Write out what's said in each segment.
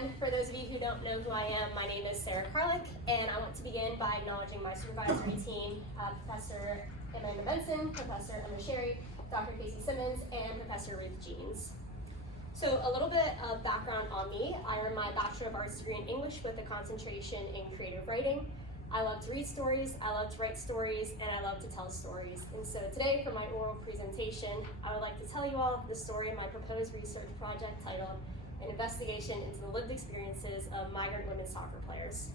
everyone. For those of you who don't know who I am, my name is Sarah Karlick, and I want to begin by acknowledging my supervisory team, Professor Amanda Benson, Professor Emma Sherry, Dr. Casey Simmons, and Professor Ruth Jeans. So a little bit of background on me. I earned my Bachelor of Arts degree in English with a concentration in creative writing. I love to read stories, I love to write stories, and I love to tell stories. And so today, for my oral presentation, I would like to tell you all the story of my proposed research project titled An Investigation into the Lived Experiences of Migrant Women Soccer Players.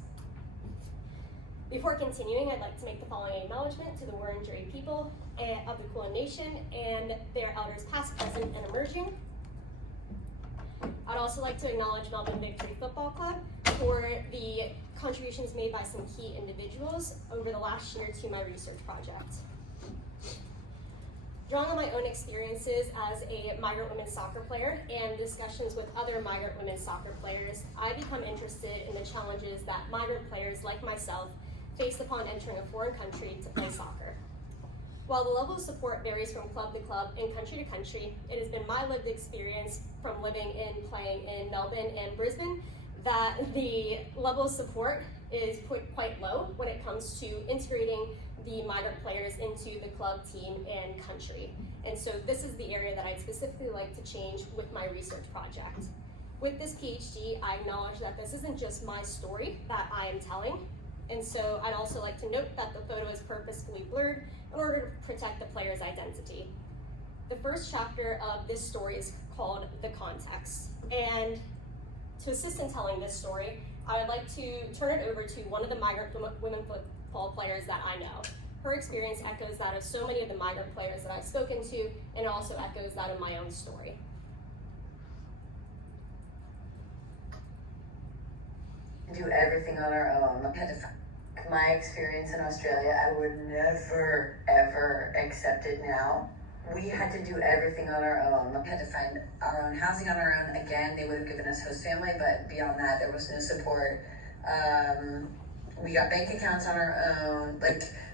Before continuing, I'd like to make the following acknowledgement to the Wurundjeri people of the Kulin Nation and their elders past, present, and emerging. I'd also like to acknowledge Melbourne Victory Football Club for the contributions made by some key individuals over the last year to my research project. Drawing on my own experiences as a migrant women's soccer player and discussions with other migrant women's soccer players, I become interested in the challenges that migrant players like myself face upon entering a foreign country to play soccer. While the level of support varies from club to club and country to country, it has been my lived experience from living and playing in Melbourne and Brisbane that the level of support is put quite low when it comes to integrating the migrant players into the club, team, and country. And so this is the area that I'd specifically like to change with my research project. With this PhD, I acknowledge that this isn't just my story that I am telling, and so I'd also like to note that the photo is purposefully blurred in order to protect the player's identity. The first chapter of this story is called The Context, and to assist in telling this story, I would like to turn it over to one of the migrant women football players that I know. Her experience echoes that of so many of the migrant players that I've spoken to, and also echoes that of my own story. Do everything on our own. My experience in Australia, I would never, ever accept it now. We had to do everything on our own. We had to find our own housing on our own. Again, they would have given us host family, but beyond that, there was no support. We got bank accounts on our own.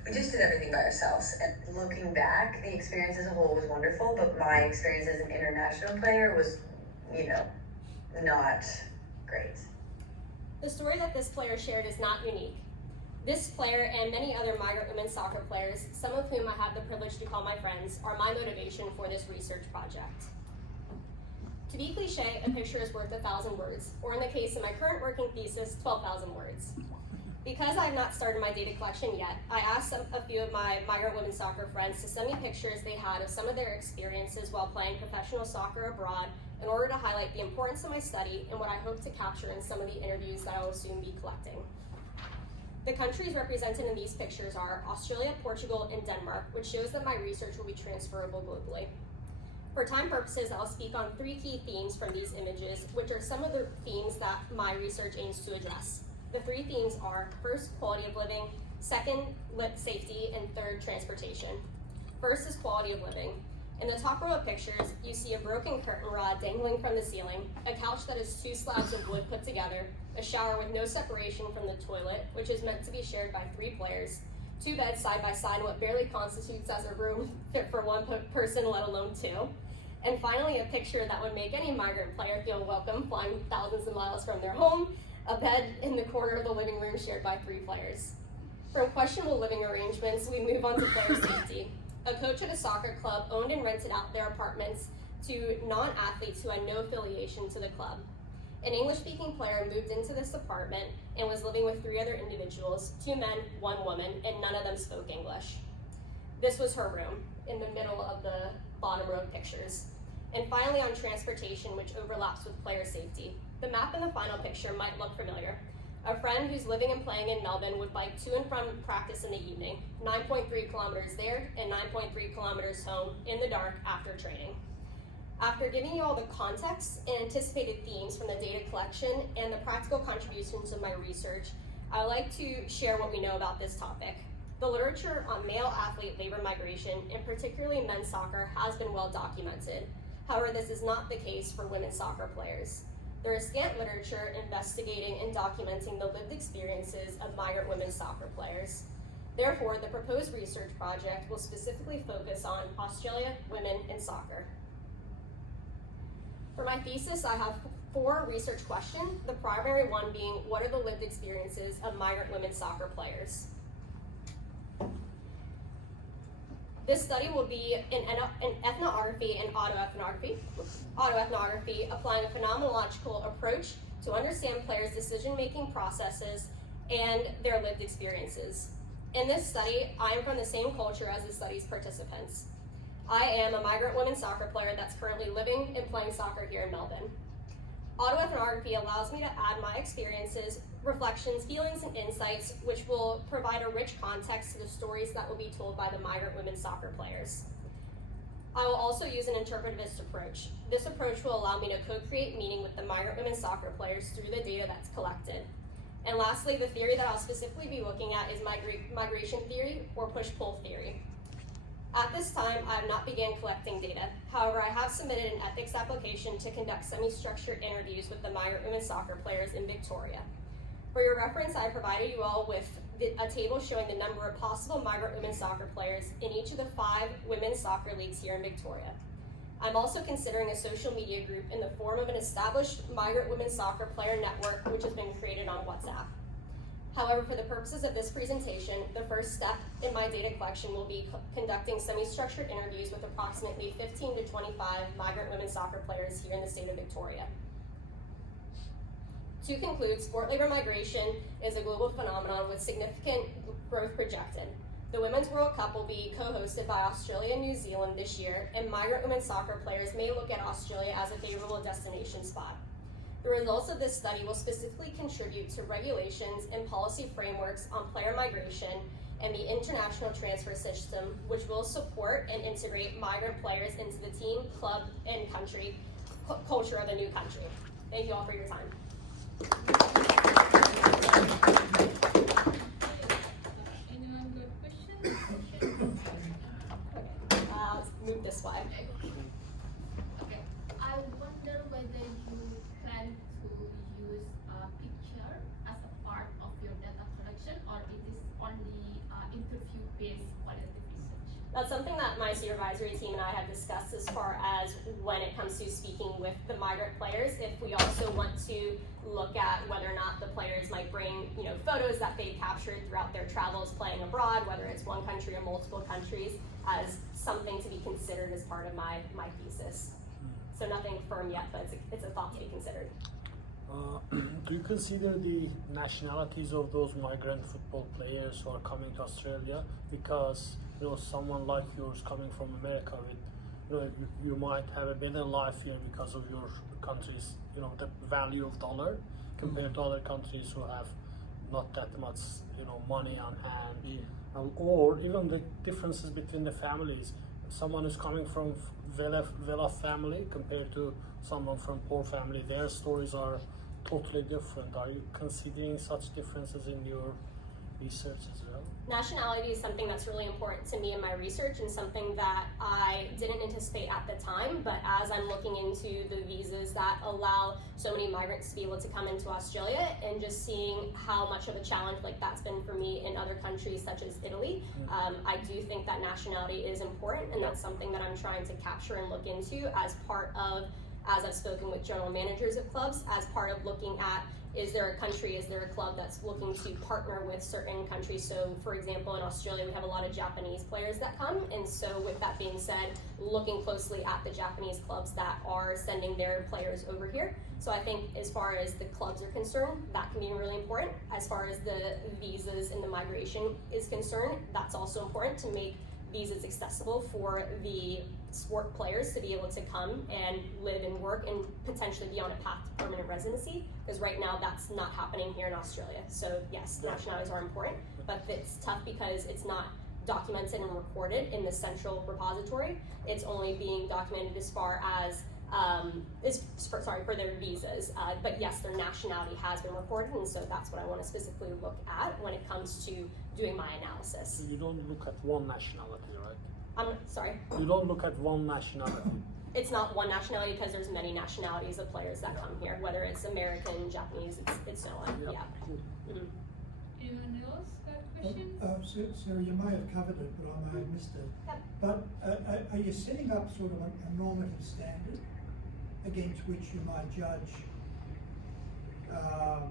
We just did everything by ourselves. And looking back, the experience as a whole was wonderful, but my experience as an international player was, not great. The story that this player shared is not unique. This player and many other migrant women soccer players, some of whom I have the privilege to call my friends, are my motivation for this research project. To be cliche, a picture is worth 1,000 words, or in the case of my current working thesis, 12,000 words. Because I have not started my data collection yet, I asked a few of my migrant women soccer friends to send me pictures they had of some of their experiences while playing professional soccer abroad in order to highlight the importance of my study and what I hope to capture in some of the interviews that I will soon be collecting. The countries represented in these pictures are Australia, Portugal, and Denmark, which shows that my research will be transferable globally. For time purposes, I'll speak on 3 key themes from these images, which are some of the themes that my research aims to address. The 3 themes are, first, quality of living, second, safety, and third, transportation. First is quality of living. In the top row of pictures, you see a broken curtain rod dangling from the ceiling, a couch that is 2 slabs of wood put together, a shower with no separation from the toilet, which is meant to be shared by 3 players, 2 beds side by side in what barely constitutes as a room fit for 1 person, let alone 2. And finally, a picture that would make any migrant player feel welcome, flying thousands of miles from their home, a bed in the corner of the living room shared by 3 players. From questionable living arrangements, we move on to player safety. A coach at a soccer club owned and rented out their apartments to non-athletes who had no affiliation to the club. An English-speaking player moved into this apartment and was living with 3 other individuals, 2 men, 1 woman, and none of them spoke English. This was her room, in the middle of the bottom row of pictures. And finally, on transportation, which overlaps with player safety. The map in the final picture might look familiar. A friend who's living and playing in Melbourne would bike to and from practice in the evening, 9.3 kilometers there and 9.3 kilometers home in the dark after training. After giving you all the context and anticipated themes from the data collection and the practical contributions of my research, I'd like to share what we know about this topic. The literature on male athlete labor migration, and particularly men's soccer, has been well documented. However, this is not the case for women's soccer players. There is scant literature investigating and documenting the lived experiences of migrant women's soccer players. Therefore, the proposed research project will specifically focus on Australia, women, and soccer. For my thesis, I have 4 research questions, the primary one being, what are the lived experiences of migrant women soccer players? This study will be in ethnography and autoethnography, applying a phenomenological approach to understand players' decision-making processes and their lived experiences. In this study, I am from the same culture as the study's participants. I am a migrant women's soccer player that's currently living and playing soccer here in Melbourne. Autoethnography allows me to add my experiences, reflections, feelings, and insights, which will provide a rich context to the stories that will be told by the migrant women's soccer players. I will also use an interpretivist approach. This approach will allow me to co-create meaning with the migrant women's soccer players through the data that's collected. And lastly, the theory that I'll specifically be looking at is migration theory or push-pull theory. At this time, I have not begun collecting data. However, I have submitted an ethics application to conduct semi-structured interviews with the migrant women's soccer players in Victoria. For your reference, I provided you all with a table showing the number of possible migrant women's soccer players in each of the 5 women's soccer leagues here in Victoria. I'm also considering a social media group in the form of an established migrant women's soccer player network, which has been created on WhatsApp. However, for the purposes of this presentation, the first step in my data collection will be conducting semi-structured interviews with approximately 15 to 25 migrant women's soccer players here in the state of Victoria. To conclude, sport labor migration is a global phenomenon with significant growth projected. The Women's World Cup will be co-hosted by Australia and New Zealand this year, and migrant women's soccer players may look at Australia as a favorable destination spot. The results of this study will specifically contribute to regulations and policy frameworks on player migration and the international transfer system, which will support and integrate migrant players into the team, club, and country culture of the new country. Thank you all for your time. Anyone got questions? Let's move this way. Okay. I wonder whether you plan to use a picture as a part of your data collection, or it is only interview-based qualitative research? That's something that my supervisory team and I have discussed as far as when it comes to speaking with the migrant players, if we also want to look at whether or not the players might bring, photos that they've captured throughout their travels playing abroad, whether it's one country or multiple countries, as something to be considered as part of my thesis. So nothing firm yet, but it's a thought to be considered. Do you consider the nationalities of those migrant football players who are coming to Australia? Because someone like yours coming from America, with you might have a better life here because of your country's the value of dollar compared to other countries who have not that much money on hand. Yeah. Or even the differences between the families. Someone who's coming from well family compared to someone from poor family, their stories are totally different. Are you considering such differences in your research as well? Nationality is something that's really important to me in my research and something that I didn't anticipate at the time, but as I'm looking into the visas that allow so many migrants to be able to come into Australia and just seeing how much of a challenge like that's been for me in other countries such as Italy, I do think that nationality is important, and that's something that I'm trying to capture and look into as part of, as I've spoken with general managers of clubs, as part of looking at, is there a club that's looking to partner with certain countries? So for example, in Australia, we have a lot of Japanese players that come. And so with that being said, looking closely at the Japanese clubs that are sending their players over here. So I think as far as the clubs are concerned, that can be really important. As far as the visas and the migration is concerned, that's also important to make visas accessible for the sport players to be able to come and live and work and potentially be on a path to permanent residency, because right now that's not happening here in Australia. So yes, nationalities are important, but it's tough because it's not documented and recorded in the central repository. It's only being documented as far as for their visas, but yes, their nationality has been recorded, and so that's what I want to specifically look at when it comes to doing my analysis. So you don't look at one nationality, right? I'm sorry? You don't look at one nationality. It's not one nationality because there's many nationalities of players that come here, whether it's American, Japanese, it's so on, yeah. Mm-hmm. Anyone else got questions? Sarah, you may have covered it, but I may have missed it. Yep. But are you setting up sort of a normative standard against which you might judge support?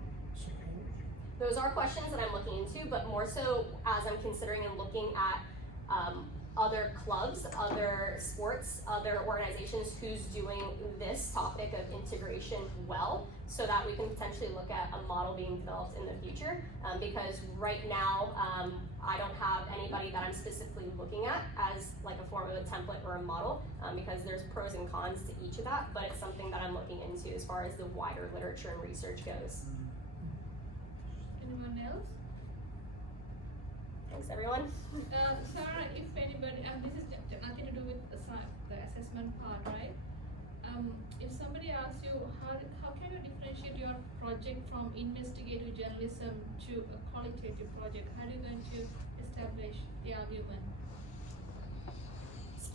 Those are questions that I'm looking into, but more so as I'm considering and looking at other clubs, other sports, other organizations who's doing this topic of integration well, so that we can potentially look at a model being developed in the future. Because right now, I don't have anybody that I'm specifically looking at as like a form of a template or a model, because there's pros and cons to each of that, but it's something that I'm looking into as far as the wider literature and research goes. Anyone else? Thanks, everyone. Sarah, if anybody, this is nothing to do with the assessment part, right? If somebody asks you, how can you differentiate your project from investigative journalism to a qualitative project? How are you going to establish the argument?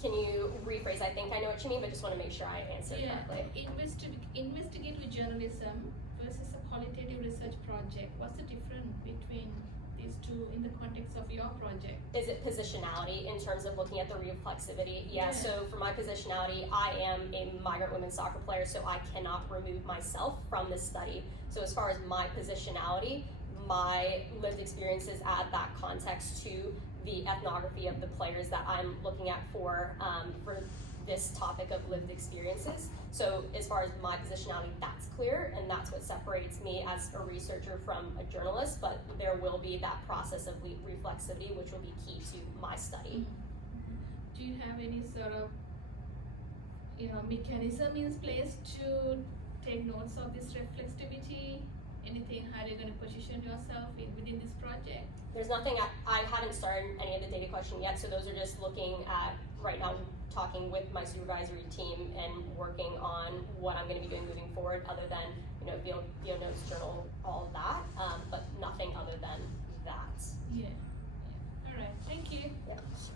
Can you rephrase? I think I know what you mean, but just want to make sure I answer correctly. Investigative journalism versus a qualitative research project. What's the difference between these two in the context of your project? Is it positionality in terms of looking at the reflexivity? Yeah, so for my positionality, I am a migrant women's soccer player, so I cannot remove myself from this study. So as far as my positionality, my lived experiences add that context to the ethnography of the players that I'm looking at for this topic of lived experiences. So as far as my positionality, that's clear, and that's what separates me as a researcher from a journalist, but there will be that process of reflexivity, which will be key to my study. Do you have any sort of mechanism in place to take notes of this reflexivity? Anything, how are you going to position yourself within this project? There's nothing, I haven't started any of the data question yet, so those are just looking at, right now, talking with my supervisory team and working on what I'm going to be doing moving forward, other than,